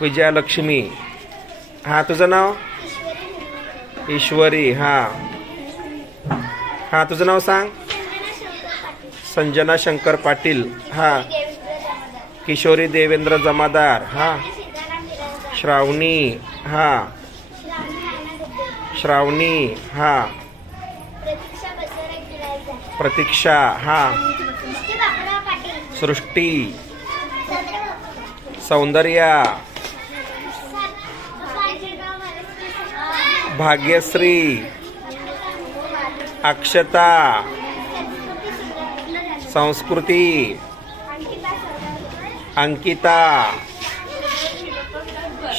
विजयालक्ष्मी. हा, तुझं नाव? ईश्वरी. हा हा, तुझं नाव सांग. संजना शंकर पाटील. हा. किशोरी देवेंद्र जमादार. हा. श्रावणी. हा. श्रावणी. हा. प्रतीक्षा. हा. सृष्टी. सौंदर्या. भाग्यश्री. अक्षता. संस्कृती. अंकिता.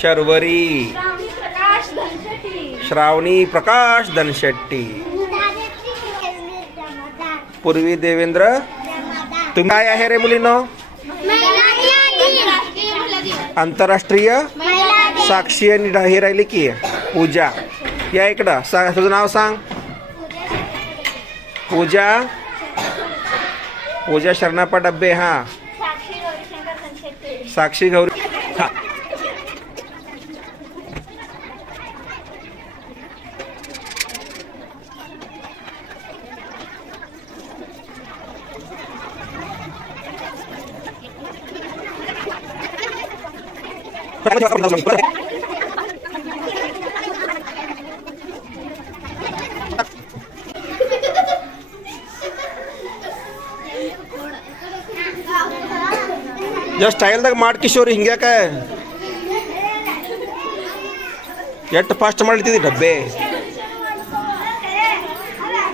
शर्वरी. श्रावणी प्रकाश धनशेट्टी. पूर्वी देवेंद्र. तुम्ही काय आहे रे मुलीनो? आंतरराष्ट्रीय साक्षी आणि हे राहिली की पूजा. या इकडं सांग, तुझं नाव सांग. पूजा. पूजा शरणाप्पा डब्बे. हा. साक्षी गौरी. हा. ಜಸ್ಟ್ ಸ್ಟೈಲ್ದಾಗ ಮಾಡಿ ಕಿಶೋರಿ ಹಿಂಗ್ಯಾಕ ಎಷ್ಟು ಫಾಸ್ಟ್ ಮಾಡ್ತಿದ್ದಿ ಡಬ್ಬೆ.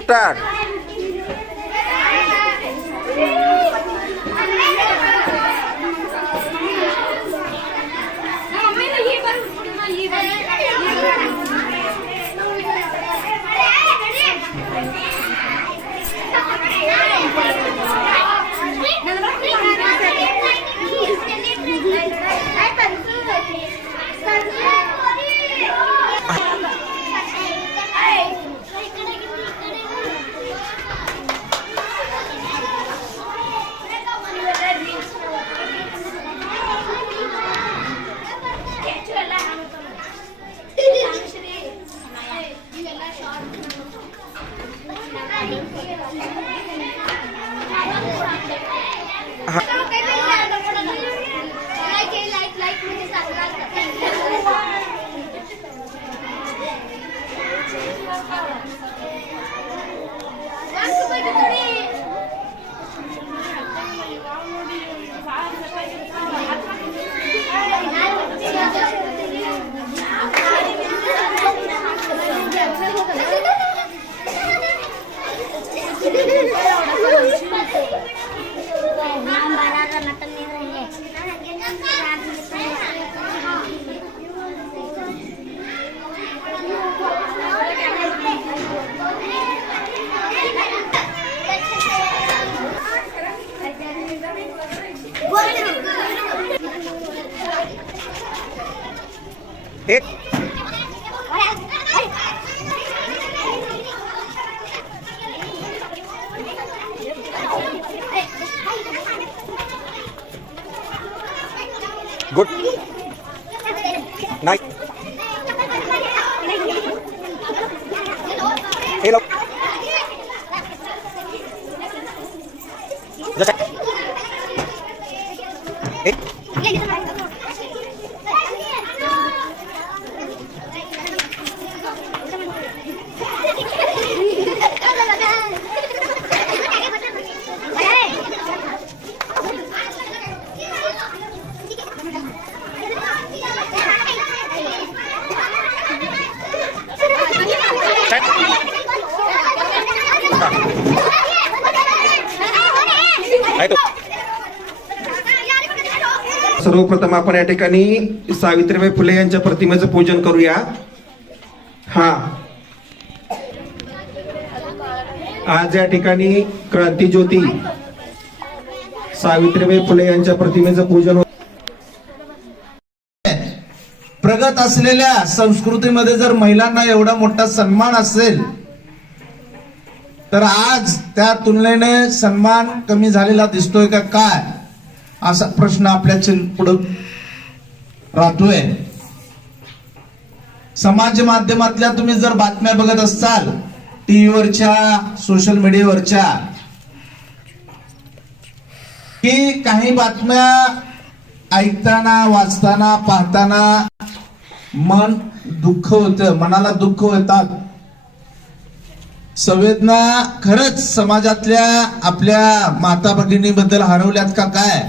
ಸ್ಟಾರ್ಟ್. एक गुड नाइट. हेलो सर्वप्रथम आपण या ठिकाणी सावित्रीबाई फुले यांच्या प्रतिमेचं पूजन करूया. हा. आज या ठिकाणी क्रांतिज्योती सावित्रीबाई फुले यांच्या प्रतिमेचं पूजन. प्रगत असलेल्या संस्कृतीमध्ये जर महिलांना एवढा मोठा सन्मान असेल तर आज त्या तुलनेने सन्मान कमी झालेला दिसतोय का काय? असा प्रश्न आपल्या पुढे राहतोय. समाज माध्यमातल्या तुम्ही जर बातम्या बघत असाल, टीव्हीवरच्या, सोशल मीडियावरच्या, की काही बातम्या ऐकताना, वाचताना, पाहताना मन दुःख होतं, मनाला दुःख होतात. संवेदना खरंच समाजातल्या आपल्या माता भगिनीबद्दल हरवल्यात का काय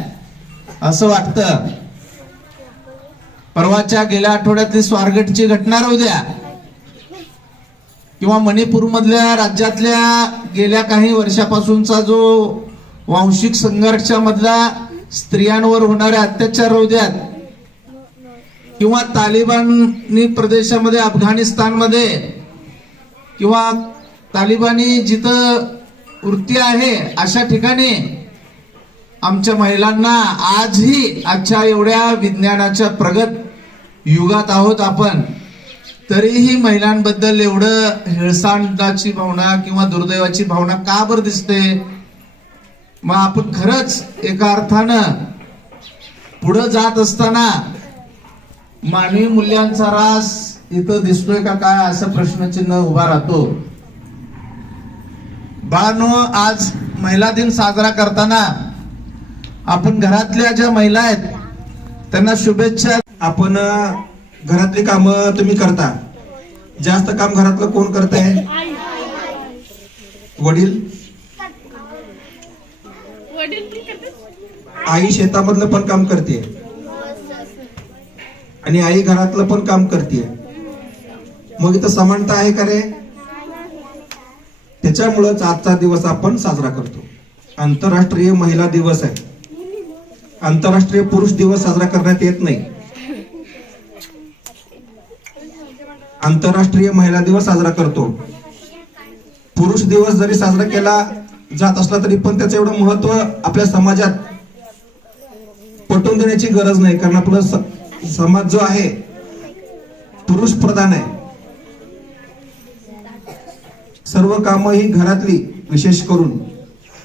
असं वाटतं. परवाच्या गेल्या आठवड्यातली स्वारगेटची घटना राहू द्या, किंवा मणिपूर मधल्या राज्यातल्या गेल्या काही वर्षापासूनचा जो वांशिक संघर्षामधला स्त्रियांवर होणारे अत्याचार राहू द्यात, किंवा तालिबानी प्रदेशामध्ये, अफगाणिस्तानमध्ये, किंवा तालिबानी जिथं वृत्ती आहे अशा ठिकाणी आमच्या महिलांना आजही, आजच्या एवढ्या विज्ञानाच्या प्रगत युगात आहोत आपण, तरीही महिलांबद्दल एवढं हेळसांडाची भावना किंवा दुर्दैवाची भावना का बरं दिसते. मग आपण खरंच एका अर्थानं पुढे जात असताना मानवी मूल्यांचा रास इथं दिसतोय का काय असं प्रश्नचिन्ह उभा राहतो. बाळांनो, आज महिला दिन साजरा करताना आपण घरातल्या ज्या महिला आहेत त्यांना शुभेच्छा. आपण घरातली कामं तुम्ही करता, जास्त काम घरातलं कोण करतंय? वडील. आई शेतामधलं पण काम करते आणि आई घरातलं पण काम करते. मग इथं समानता आहे का रे? त्याच्यामुळेच आजचा दिवस आपण साजरा करतो. आंतरराष्ट्रीय महिला दिवस आहे. आंतरराष्ट्रीय पुरुष दिवस साजरा करण्यात येत नाही. आंतरराष्ट्रीय महिला दिवस साजरा करतो. पुरुष दिवस जरी साजरा केला जात असला तरी पण त्याचं एवढं महत्व आपल्या समाजात पटवून देण्याची गरज नाही, कारण आपला समाज जो आहे पुरुष प्रधान आहे. सर्व कामं ही घरातली, विशेष करून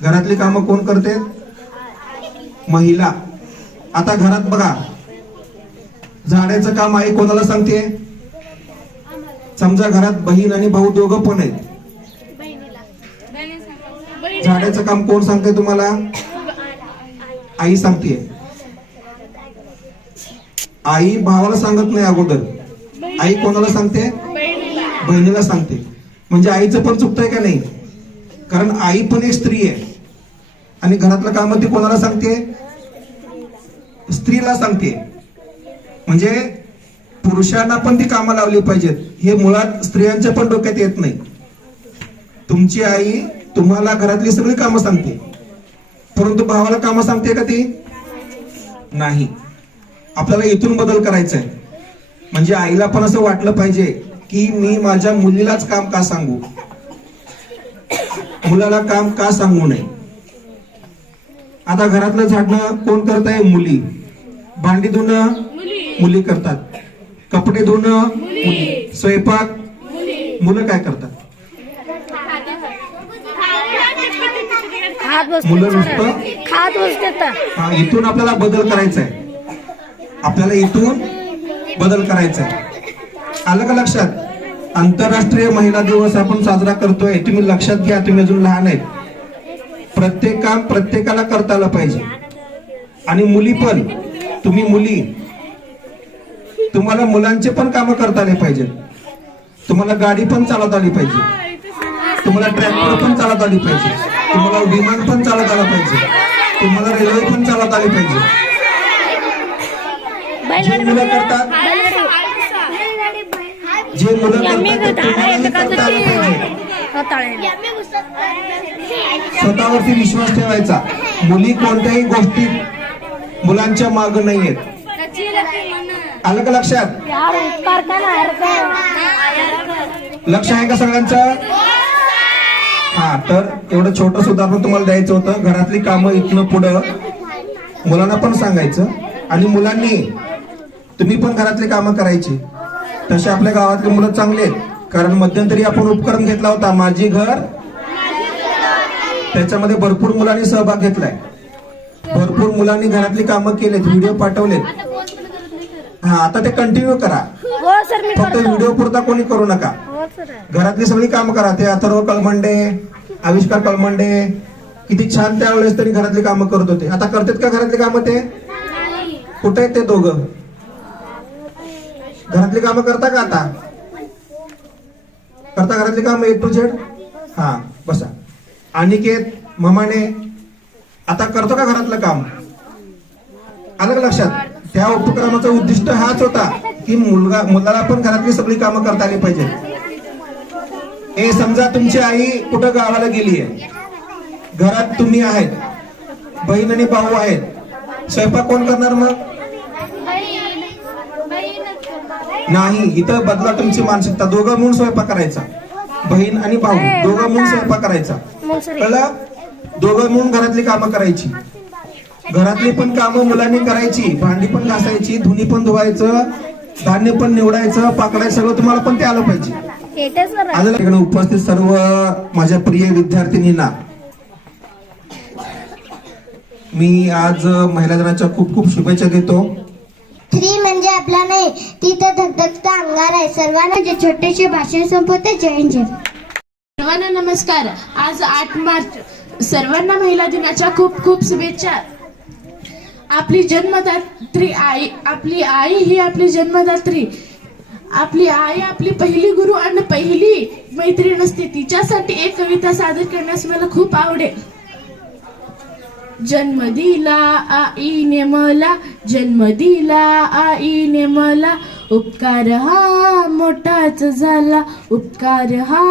घरातली कामं कोण करते? महिला. आता घरात बघा, झाडाचं काम आई कोणाला सांगते? समजा घरात बहीण आणि भाऊ दोघं पण आहेत, झाडाचं काम कोण सांगते तुम्हाला? आई सांगते. आई भावाला सांगत नाही अगोदर, आई कोणाला सांगते? बहिणीला सांगते. म्हणजे आईचं पण चुकतंय का नाही? कारण आई पण एक स्त्री आहे आणि घरातलं काम ती कोणाला सांगते? स्त्रीला सांगते. म्हणजे पुरुषांना पण ती कामं लावली पाहिजेत, हे मुळात स्त्रियांच्या पण डोक्यात येत नाही. तुमची आई तुम्हाला घरातली सगळी कामं सांगते, परंतु भावाला कामं सांगते का ती? नाही. आपल्याला इथून बदल करायचा आहे. म्हणजे आईला पण असं वाटलं पाहिजे की मी माझ्या मुलीलाच काम का सांगू, मुलाला काम का सांगू नये. आता घरातलं झाडणं कोण करताय? मुली. भांडी धुणं मुली करतात, कपडे धुणं मुली, स्वयंपाक मुलं काय करतात? मुलं नुसतं खात बसतात. इथून आपल्याला बदल करायचा आहे. आपल्याला इथून बदल करायचा आहे. आलं का लक्षात? आंतरराष्ट्रीय महिला दिवस आपण साजरा करतोय. तुम्ही लक्षात घ्या, तुम्ही अजून लहान आहेत. प्रत्येक काम प्रत्येकाला करता आलं पाहिजे. आणि मुली पण, तुम्ही मुली, तुम्हाला मुलांचे पण काम करता आले पाहिजे. तुम्हाला गाडी पण चालवता आली पाहिजे, तुम्हाला ट्रॅक्टर पण चालवता आली पाहिजे, तुम्हाला विमान पण चालवता आलं पाहिजे, तुम्हाला रेल्वे पण चालवता आली पाहिजे. जे मुलं करतात, जे मुलं करतात ते तुम्हालाही करता आलं पाहिजे. स्वतःवरती विश्वास ठेवायचा. मुली कोणत्याही गोष्टीत मुलांच्या माग नाही आहेत. आलं का लक्षात? लक्ष आहे का सगळ्यांचं? हा, तर एवढं छोटं सुधारणा तुम्हाला द्यायचं होतं. घरातली कामं इथनं पुढं मुलांना पण सांगायचं आणि मुलांनी तुम्ही पण घरातली कामं करायची. तसे आपल्या गावातले मुलं चांगले आहेत, कारण मध्यंतरी आपण उपक्रम घेतला होता माझी घर, त्याच्यामध्ये भरपूर मुलांनी सहभाग घेतलाय. भरपूर मुलांनी घरातली कामं केलेत, व्हिडिओ पाठवलेत. हा, आता ते कंटिन्यू करा. हो सर, मी फक्त करतो. व्हिडिओ पुरता कोणी करू नका. हो सर. घरातली सगळी कामं करा. ते अथर्व कळमंडे, आविष्कार कळमंडे किती छान त्यावेळेस त्यांनी घरातली कामं करत होते. आता करतात का घरातली कामं ते? कुठे आहेत ते दोघं? घरातली कामं करता का आता? करता घरातली कामं A to Z? हा, बसा. अनिकेत ममाने आता करतो का घरातलं काम? आलं का लक्षात? त्या उपक्रमाचा उद्दिष्ट हाच होता की मुलाला पण घरातली सगळी कामं करता आली पाहिजे. हे समजा तुमची आई कुठं गावाला गेली आहे, घरात तुम्ही आहेत, बहीण आणि भाऊ आहेत, स्वयंपाक कोण करणार मग? नाही, इथं बदला तुमची मानसिकता. दोघं म्हणून स्वयंपाक करायचा, बहीण आणि भाऊ दोघं म्हणून स्वयंपाक करायचा. कळलं? दोघं म्हणून घरातली कामं करायची. घरातली पण कामं मुलांनी करायची, भांडी पण घासायची, धुनी पण धुवायचं, धान्य पण निवडायचं, पाकडायचं, सगळं तुम्हाला पण ते आलं पाहिजे. आलं? उपस्थित सर्व माझ्या प्रिय विद्यार्थिनींना मी आज महिला दिनाच्या खूप खूप शुभेच्छा देतो. 3 म्हणजे आपला नाही, तिथं धगधगता अंगार आहे. सर्वांना जे छोटेसे भाषण संपवते. जय हिंद. सर्वांना नमस्कार. आज 8 मार्च, सर्वांना महिला दिनाच्या खूप खूप शुभेच्छा. आपली जन्मदात्री आई, आपली आई ही आपली जन्मदात्री, आपली आई आपली पहिली गुरु आणि पहिली मैत्रीण असते. तिच्यासाठी एक कविता सादर करण्यास मला खूप आवडेल. जन्म दिला आईने मला, जन्म दिला आईने मला, उपकार हा मोठाच झाला, उपकार हा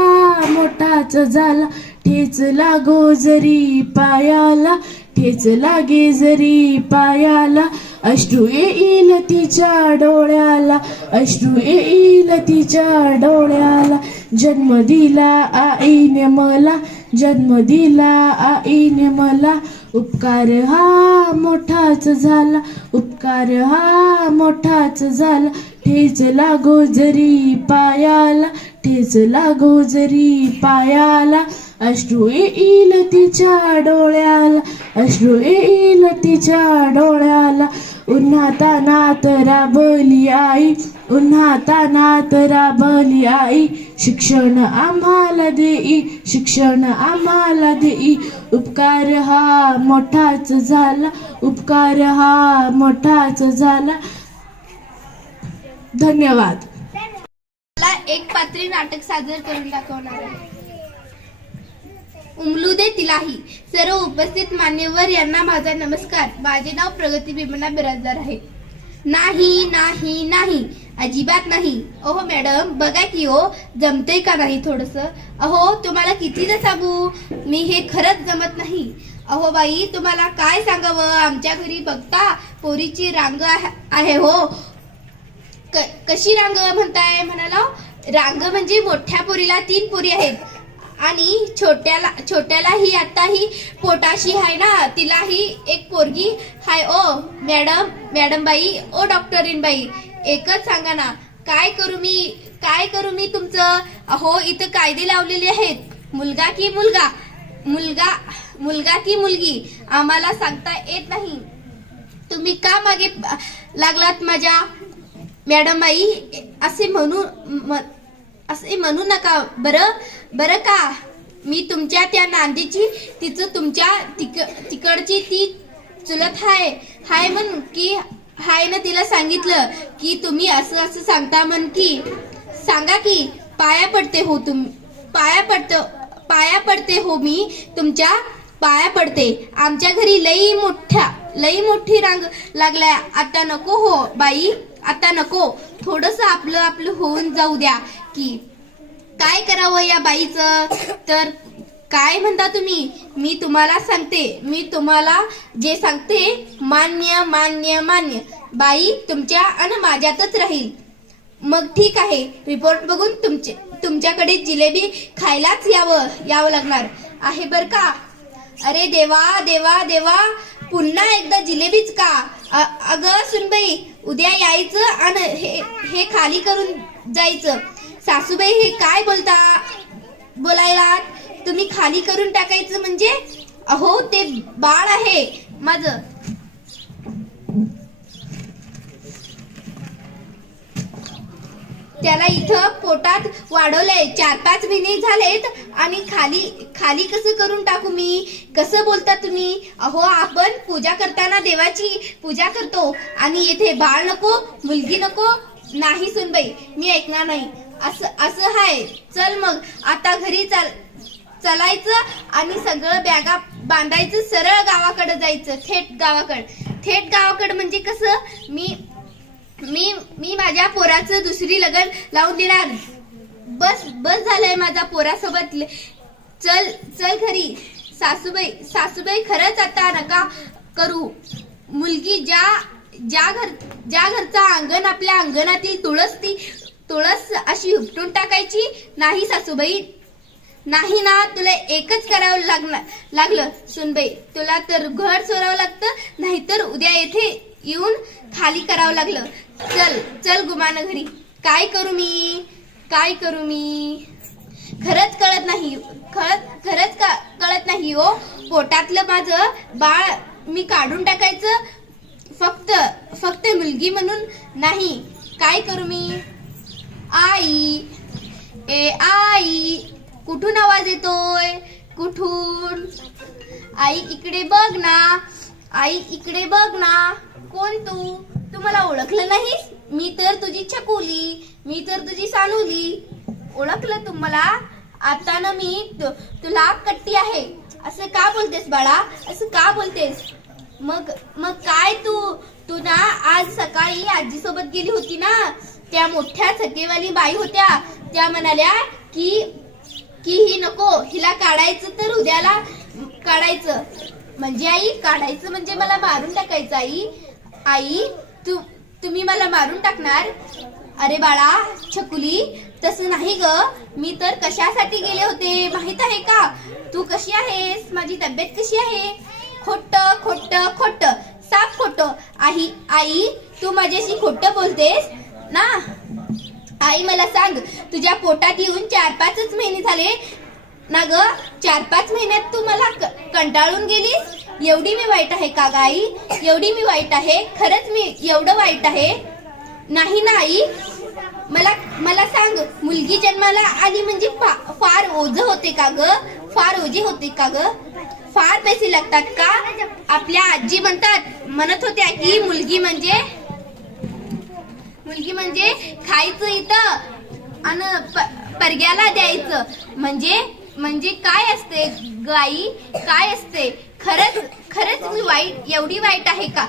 मोठाच झाला. ठेच लागो जरी पायाला, ठेच लागे जरी पायाला, अश्रू येईल तिच्या डोळ्याला, अश्रू येईल तिच्या डोळ्याला. जन्म दिला आईने मला, जन्म दिला आईने मला, उपकार हा मोठाच झाला, उपकार हा मोठाच झाला. ठेच लागो जरी पायाला, ठेच लागो जरी पायाला, अश्रू येईल तिच्या डोळ्याला, अश्रू येईल तिच्या डोळ्याला. उन्हातानात राबली आई, उन्हातानात राबली आई, शिक्षण आम्हाला देई, शिक्षण आम्हाला देई. उपकार हा मोठाच झाला, उपकार हा मोठाच झाला. धन्यवाद. मला एक पात्री नाटक सादर करून दाखवणार आहे. उमलू दे तिलाही. सर्व उपस्थित मान्यवर यांना माझा नमस्कार. माझे नाव प्रगती बिमना बिराजदार आहे. नाही नाही नाही, अजिबात नाही. अहो मॅडम, बघा की हो, जमतंय का नाही थोडस? अहो तुम्हाला कितीदा सांगू, मी हे खरंच जमत नाही. अहो बाई, तुम्हाला काय सांगावं, आमच्या घरी बघता पोरीची रांग आहे हो. कशी रांग म्हणताय म्हणाला? रांग म्हणजे मोठ्या पोरीला 3 पोरी आहेत आणि छोट्याला ही आता ही पोटाशी आहे ना, तिलाही एक पोरगी हाय. ओ मॅडम बाई, ओ डॉक्टरीन बाई, एकच सांगा ना, काय करू मी तुमचं? अहो इथं कायदे लावलेले आहेत, मुलगा की मुलगा, मुलगा की मुलगी, आम्हाला सांगता येत नाही. तुम्ही का मागे लागलात माझ्या? मॅडम बाई, असे म्हणू नका बरं का. मी तुमच्या त्या नांदीची, तिचं तुमच्या तिकडची ती चुलत हाय म्हण की हाय ना. तिला सांगितलं की तुम्ही असं सांगता म्हण की. सांगा की, पाया पडते हो मी तुमच्या पाया पडते. आमच्या घरी लई मोठी रांग लागलाय. आता नको हो बाई, आता नको. थोडस आपलं होऊन जाऊ द्या की. काय करावं या बाईचं? तर काय म्हणता तुम्ही? मी तुम्हाला जे सांगते मान्य. बाई तुमच्या आणि माझ्यातच राहील. मग ठीक आहे. रिपोर्ट बघून तुमच्याकडे जिलेबी खायलाच यावं लागणार आहे बर का. अरे देवा, पुन्हा एकदा जिलेबीच का? अगं सुनबाई, उद्या यायचं आणि हे खाली करून जायचं. सासूबाई, हे काय बोलायला तुम्ही? खाली करून टाकायचं म्हणजे? अहो ते बाळ आहे, माझं त्याला इथं पोटात वाढवलंय 4-5 महिने झालेत आणि खाली खाली कसं करून टाकू मी? कसं बोलता तुम्ही? अहो आपण पूजा करताना देवाची पूजा करतो आणि येथे बाळ नको, मुलगी नको. नाही सुनबाई, मी ऐकणार नाही. असं आहे. चल मग आता घरी चलायचं आणि सगळं बॅगा बांधायचं, सरळ गावाकडे जायचं. थेट गावाकडे म्हणजे कसं? मी माझ्या पोराचं दुसरी लग्न लावून देणार. बस झालंय माझ्या पोरासोबत. चल घरी. सासूबाई खरंच आता नका करू. मुलगी ज्या घरचा अंगण आपल्या अंगणातील तुळस अशी उपटून टाकायची नाही सासूबाई. नाही ना, तुला एकच करावं लागलं सुनबाई. तुला तर घर सोडावं लागतं, नाहीतर उद्या येथे येऊन खाली करावं लागलं. चल गुमान घरी. काय करू मी? खरंच कळत नाही हो. पोटातलं माझं बाळ मी काढून टाकायचं फक्त मुलगी म्हणून नाही. काय करू मी? आई, कुठून आवाज येतोय? कुठून? आई इकडे बघ ना. कोण तू? तू मला ओळखलं नाहीस? मी तर तुझी छकुली, मी तर तुझी सानुली. ओळखलं तू मला? आता ना मी तुला कट्टी आहे. असं का बोलतेस बाळा? असं का बोलतेस? मग काय तू ना आज सकाळी आजी सोबत गेली होती ना? त्या मोठ्या सकेवाली बाई होत्या, त्या म्हणाल्या की ही नको, हिला काढायचं तर उद्याला काढायचं. म्हणजे आई, काढायचं म्हणजे मला मारून टाकायचं. आई तुम्ही मला मारून टाकणार? अरे बाळा छकुली, तसं नाही ग. मी तर कशासाठी गेले होते माहित आहे का? तू कशी आहेस? माझी तब्येत कशी आहे? खोट, साफ खोट. आई तू माझ्याशी खोटं बोलतेस ना? आई मला सांग, तुझ्या पोटात येऊन 4-5 महिने झाले ना ग? 4-5 महिन्यात तू मला कंटाळून गेलीस? एवढी मी वाईट आहे का ग आई? एवढी मी वाईट आहे? खरंच मी एवढं वाईट आहे? नाही ना आई. मला सांग, मुलगी जन्माला आली म्हणजे फार ओझं होते का ग? फार ओझे होते का ग? फार पैसे लागतात का? आपल्या आजी म्हणत होत्या की मुलगी म्हणजे खायचं इथं आणि परग्याला द्यायचं. म्हणजे काय असते ग आई? काय असते? खरंच मी एवढी वाईट आहे का?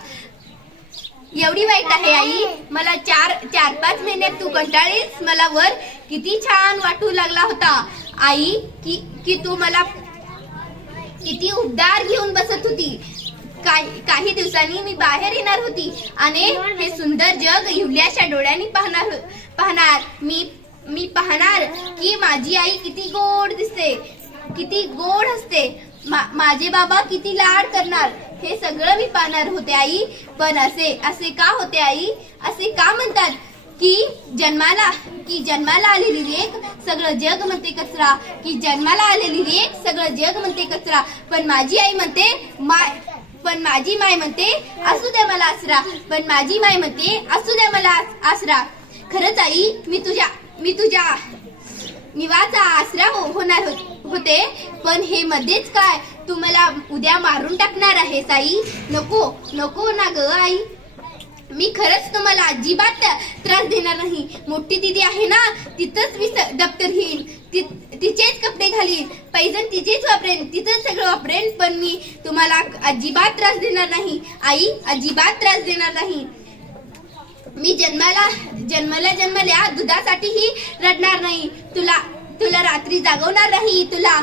एवढी वाईट आहे आई? मला 4-5 महिन्यात तू कंटाळीस? मला वर किती छान वाटू लागला होता आई, की तू मला किती उबदार घेऊन बसत होती. काही दिवसांनी मी बाहेर येणार होती आणि हे सुंदर जग युल्याच्या डोळ्यांनी पाहणार. मी पाहणार की माझी आई किती गोड दिसते, किती गोड हसते, माझे बाबा किती लाड करणार. हे सगळं मी पाहणार होते आई. पण असे का होते आई? असे का म्हणतात की जन्माला आलेली लेक सगळं जग म्हणते कचरा, की जन्माला आलेली लेक सगळं जग म्हणते कचरा. पण माझी माय म्हणते असू द्या मला आसरा. पण माझी माय म्हणते असू द्या मला आसरा. खरंच आई, मी तुझ्या निवाचा आसरा होणार होते. पण हे मध्येच काय? तू मला उद्या मारून टाकणार आहेस आई? नको ना ग आई. मी खरंच तुम्हाला अजिबात त्रास देणार नाही. मोठी दीदी आहे ना, तिथंच मी दप्तर घेईन, तिचेच कपडे घालीन, पैजण तिचेच वापरेन, तिथंच सगळं वापरेन. पण मी तुम्हाला अजिबात त्रास देणार नाही आई, अजिबात त्रास देणार नाही. मी जन्मल्या दुधासाठीही रडणार नाही. तुला रात्री जागवणार नाही. तुला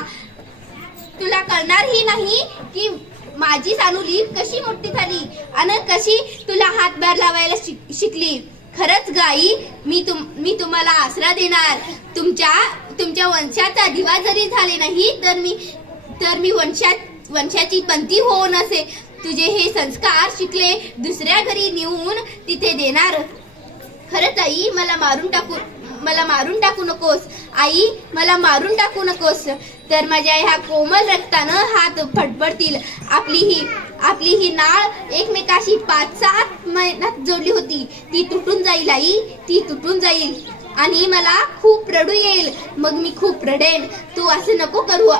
कळणारही नाही की माझी सानुली कशी मोठी झाली आणि कशी तुला हातभार लावायला शिकली. खरंच गाई, मी तुम्हाला आसरा देणार. तुमच्या वंशाचा दिवा जरी झाले नाही तर मी वंशाची पंथी होऊन असे तुझे हे संस्कार शिकले दुसऱ्या घरी नेऊन तिथे देणार. खरंच आई, मला मारून टाकू नकोस आई, मला मारून टाकू नकोस. तर माझ्या ह्या कोमल रक्तानं हात फडफडतील. आपली ही आपली ही नाळ एकमेकाशी 5-7 महिन्यात जोडली होती. ती तुटून जाईल आई, ती तुटून जाईल आणि मला खूप रडू येईल. मग मी खूप रडेन. तू असं नको करू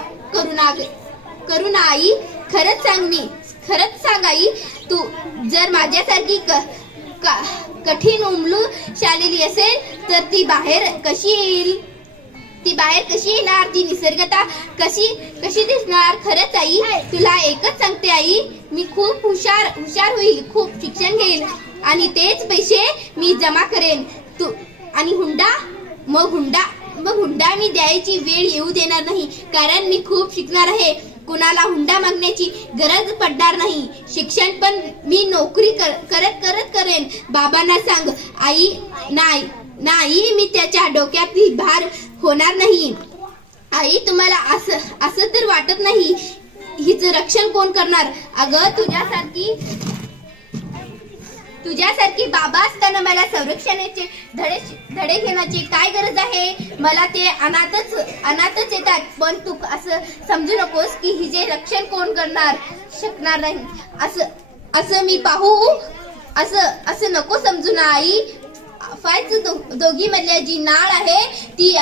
ना आई. खरंच सांग आई, तू जर माझ्यासारखी कठीण उमलू शालेली असेल तर ती बाहेर कशी येईल? ती बाहेर कशी येणार? ती निसर्गता कशी दिसणार? खरंच आई, तुला एकच सांगते आई, मी खूप हुशार होईल, खूप शिक्षण घेईल आणि तेच पैसे मी जमा करेन. तू आणि हुंडा मी द्यायची वेळ येऊ देणार नाही, कारण मी खूप शिकणार आहे. कुणाला हुंडा मागण्याची गरज पडणार नाही. शिक्षण पण मी नोकरी करत करेन. बाबांना सांग आई. नाही, मी त्याच्या डोक्यातली भार होणार नाही. आई, तुम्हाला असं तर वाटत नाही हिचं रक्षण कोण करणार? अगं, तुझ्यासारखी बाबा असताना मला संरक्षणाचे धडे घेण्याची काय गरज आहे? मला ते अनाथच येतात. पण तू असं समजू नकोस की हिचे रक्षण कोण शकणार नाही. असं मी पाहू, असं नको समजू ना आई. दोघी मधल्या जी नाळ आहे ती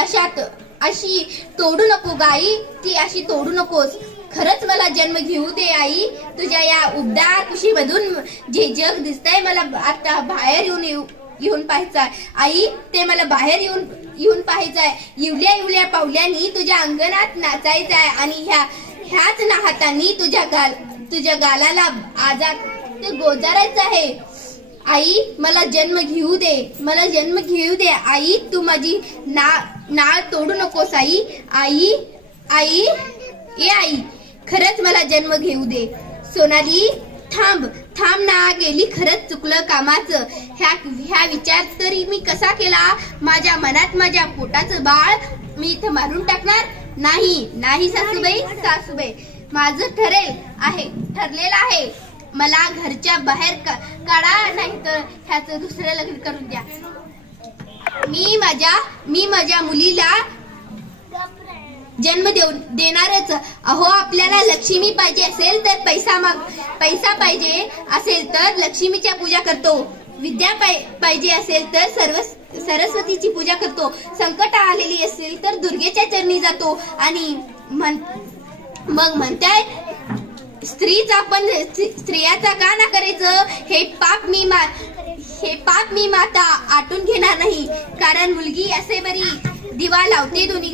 अशी तोडू नको गाई, ती अशी तोडू नकोस. खरंच मला जन्म घेऊ दे आई. तुझ्या या उबदार कुशीमधून जे जग दिसतंय मला आता बाहेर येऊन पाहायचंय आई. ते मला बाहेर येऊन पाहायचंय. इवल्या पावल्यानी तुझ्या अंगणात नाचायचंय आणि ह्याच हातांनी तुझ्या गालाला आजाद गोजारायचं आहे. आई, मला जन्म घेऊ दे आई. तू माझी नाळ तोडू नकोस आई. आई, खरंच मला जन्म घेऊ दे. सोनाली, थांब ना, गेली. खरंच चुकलं कामाचं. ह्या विचार तरी मी कसा केला? माझ्या मनात माझ्या पोटाचं बाळ मी इथं मारून टाकणार नाही. सासूबाई, माझं ठरलेलं आहे. मला घरच्या बाहेर काढा, नाही तर ह्याचं दुसरं लग्न करून द्या. मी माझ्या मुलीला जन्म देणारच. अहो, आपल्याला लक्ष्मी पाहिजे असेल तर पैसा पाहिजे असेल तर लक्ष्मीच्या पूजा करतो. विद्या पाहिजे असेल तर सरस्वतीची पूजा करतो. संकट आलेली असेल तर दुर्गेच्या चरणी जातो. आणि मग म्हणताय स्त्रियाचा का ना करायचं? हे पाप मी माता आटून घेणार नाही. कारण मुलगी असे बरी दिवा लावते दोन्ही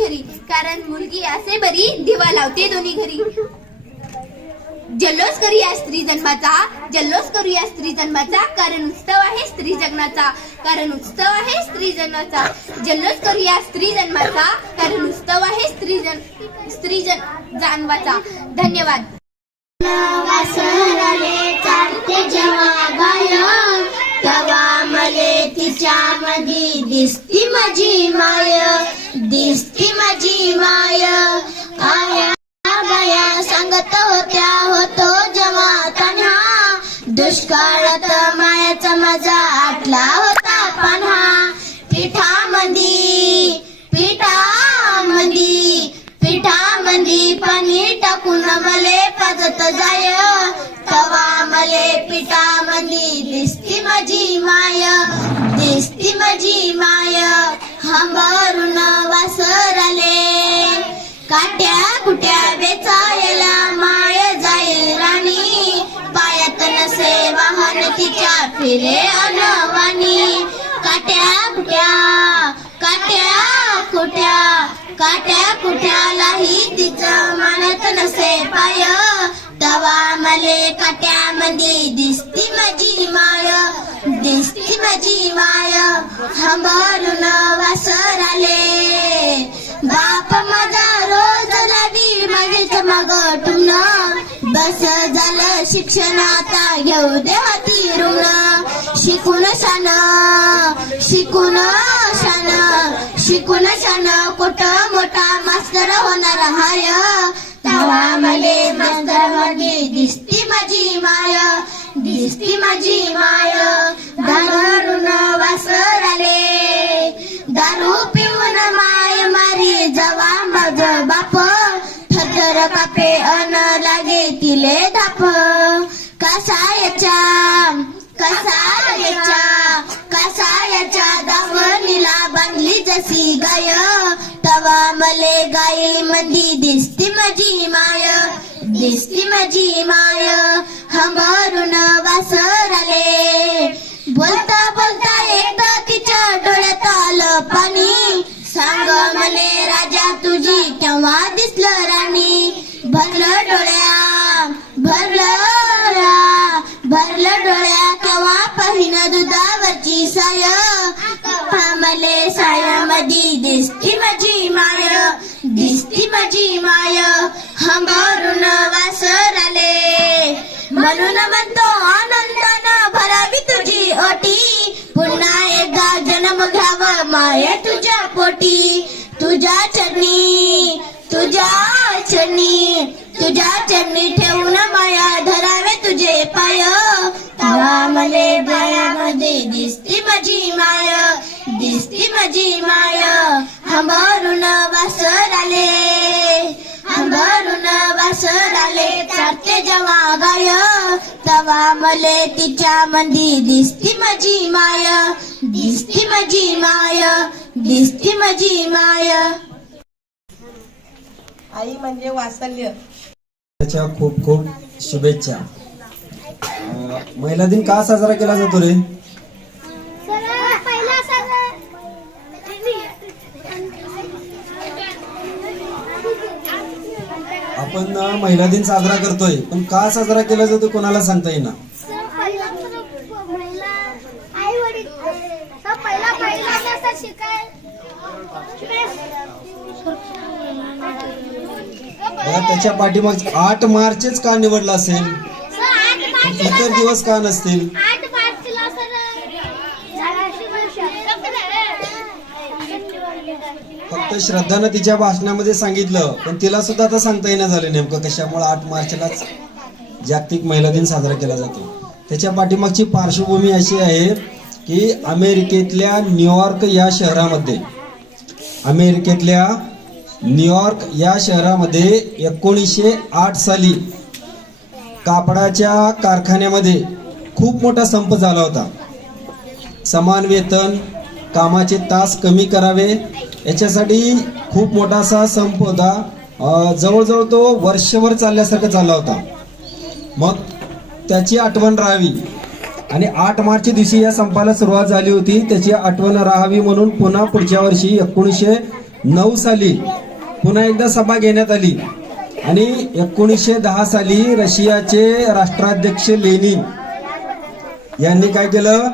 घरी. जल्लोष करूया स्त्री जन्माचा, कारण उत्सव आहे स्त्री जन्माचा. जल्लोष करूया स्त्री जन्माचा, कारण उत्सव आहे स्त्री जन्माचा. धन्यवाद. वासराले चालते जेव्हा गाय, तेव्हा मले तिच्या मधी दिसती माझी माय. आया बाया सांगत होतो जेव्हा तन्हा, दुष्काळात मायाचा माझा आटला होता पान्हा. पिठामंदी पाणी टाकून मले पाजत जाय, तवा मले पिठामंदी दिसती माझी माय. हंबरून वासराले काट्या कुट्या बेचायला माय जाईल राणी. पायात नसे वाहन तिच्या फिरे अनवानी. काट्या कुट्यालाही तिचं मानत नसे पाय, तवा मले काट्यामध्ये दिसती माझी माय. हंबरून वासराले बाप माझा रोज लावी माझेच माग टुमणं. बस झालं शिक्षण, आता घेऊ दे हाती ऋण. शिकून शान कोट मोठा मास्तर होणार हाय, तवा मले मास्तर मध्ये दिसती माझी माय. दारून वासराले दारू पिऊन माय मारी जवा माझ बाप. थर कापे अन लागे तिले धाप. जशी गाय तवा मले गाई मंदी दिसती माझी माय दिसती माझी माय हंबरून वासर आले बोलता बोलता एकदा तिच्या डोळ्यात आलं पाणी सांग मले राजा तुझी केव्हा दिसलं राणी भरलं डोळ्या भरलं डोळ्या केव्हा पाहिन दुधावरची साय मले सायामध्ये दिसती माझी माय दिसती माझी माय हंबरून वासर आले म्हणून म्हणतो आनंदानं भरावी तुझी ओटी पुन्हा एकदा जन्म घ्यावा माय तुझ्या पोटी तुझ्या चरणी ठेवून माया धरावे तुझे पाय तवा मले डोळ्यामध्ये दिसती माझी माय हंबरून वासर आले चालते जेव्हा गाय तवा मले तिच्या मंदी दिसती माझी माय आई म्हणजे वात्सल्य. त्याच्या खूप खूप शुभेच्छा. महिला दिन का साजरा केला जातो रे? आपण महिला दिन साजरा करतोय, पण का साजरा केला जातो कोणाला सांगता येईना. त्याच्या पाठीमाग 8 मार्चच का निवडला असेल, इतर दिवस का नसतील? फक्त श्रद्धानं तिच्या भाषणामध्ये सांगितलं, पण तिला सुद्धा आता सांगता येणं झालं नेमकं कशामुळे 8 मार्चलाच जागतिक महिला दिन साजरा केला जातो. त्याच्या पाठीमागची पार्श्वभूमी अशी आहे की अमेरिकेतल्या न्यूयॉर्क या शहरामध्ये 1908 साली कापडाच्या कारखान्यामध्ये खूप मोठा संप झाला होता. समान वेतन, कामाचे तास कमी करावे याच्यासाठी खूप मोठा असा संप होता. जवळजवळ तो वर्षभर चालल्यासारखं चालला होता. मग त्याची आठवण राहावी आणि 8 मार्च दिवशी या संपाला सुरुवात झाली होती. त्याची आठवण राहावी म्हणून पुन्हा पुढच्या वर्षी 1909 साली पुन्हा एकदा सभा घेण्यात आली आणि 1910 साली रशियाचे राष्ट्राध्यक्ष लेनिन यांनी काय केलं,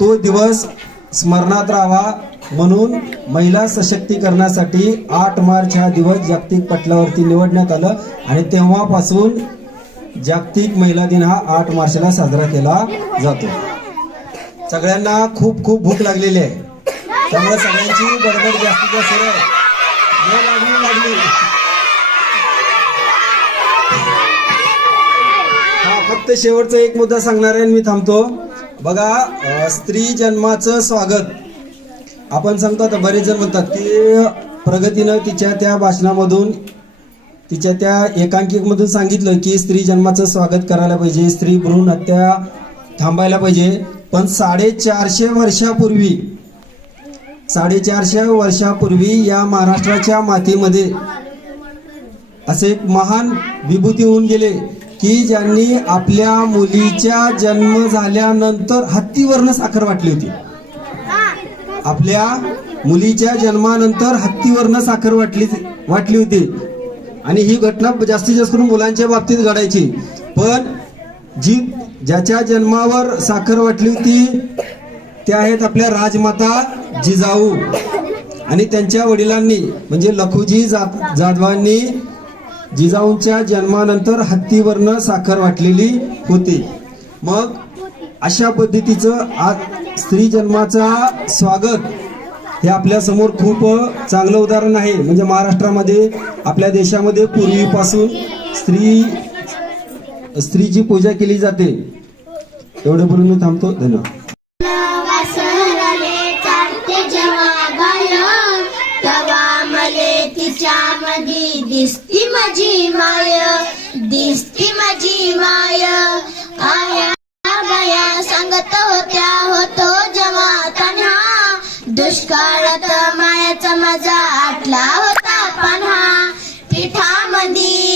तो दिवस स्मरणात राहावा म्हणून महिला सशक्तीकरणासाठी 8 मार्च हा दिवस जागतिक पटलावरती निवडण्यात आलं आणि तेव्हापासून जागतिक महिला दिन हा 8 मार्चला साजरा केला जातो. सगळ्यांना खूप खूप भूक लागलेली आहे, त्यामुळे सगळ्यांची बडबड जास्तीत जास्त लागली. हा फक्त शेवटचा एक मुद्दा सांगणार आहे मी थांबतो. बघा, स्त्री जन्माचं स्वागत आपण सांगतो. आता बरेच जण म्हणतात की प्रगतीनं तिच्या त्या भाषणामधून तिच्या त्या एकांकिकेमधून सांगितलं की स्त्री जन्माचं स्वागत करायला पाहिजे, स्त्री भ्रूण हत्या थांबायला पाहिजे. पण 450 वर्षापूर्वी या महाराष्ट्राच्या मातीमध्ये असे एक महान विभूती होऊन गेले की ज्यांनी आपल्या मुलीच्या जन्म झाल्यानंतर हत्तीवरनं साखर वाटली होती. आपल्या मुलीच्या जन्मानंतर हत्तीवरनं साखर वाटली होती आणि ही घटना जास्तीत जास्त करून मुलांच्या बाबतीत घडायची. पण ज्याच्या जन्मावर साखर वाटली होती त्या आहेत आपल्या राजमाता जिजाऊ आणि त्यांच्या वडिलांनी म्हणजे लखुजी जाधवांनी जिजाऊंच्या जन्मानंतर हत्तीवरनं साखर वाटलेली होती. मग अशा पद्धतीचं आज स्त्री जन्माचा स्वागत हे आपल्या समोर खूप चांगलं उदाहरण आहे. म्हणजे महाराष्ट्रामध्ये आपल्या देशामध्ये पूर्वीपासून स्त्रीची पूजा केली जाते. एवढे बोलून मी थांबतो. धन्यवाद. दिसती माझी माय आया बाया सांगत होत्या होतो जेव्हा तन्हा दुष्काळात मायाचा माझा आटला होता पान्हा पिठामंदी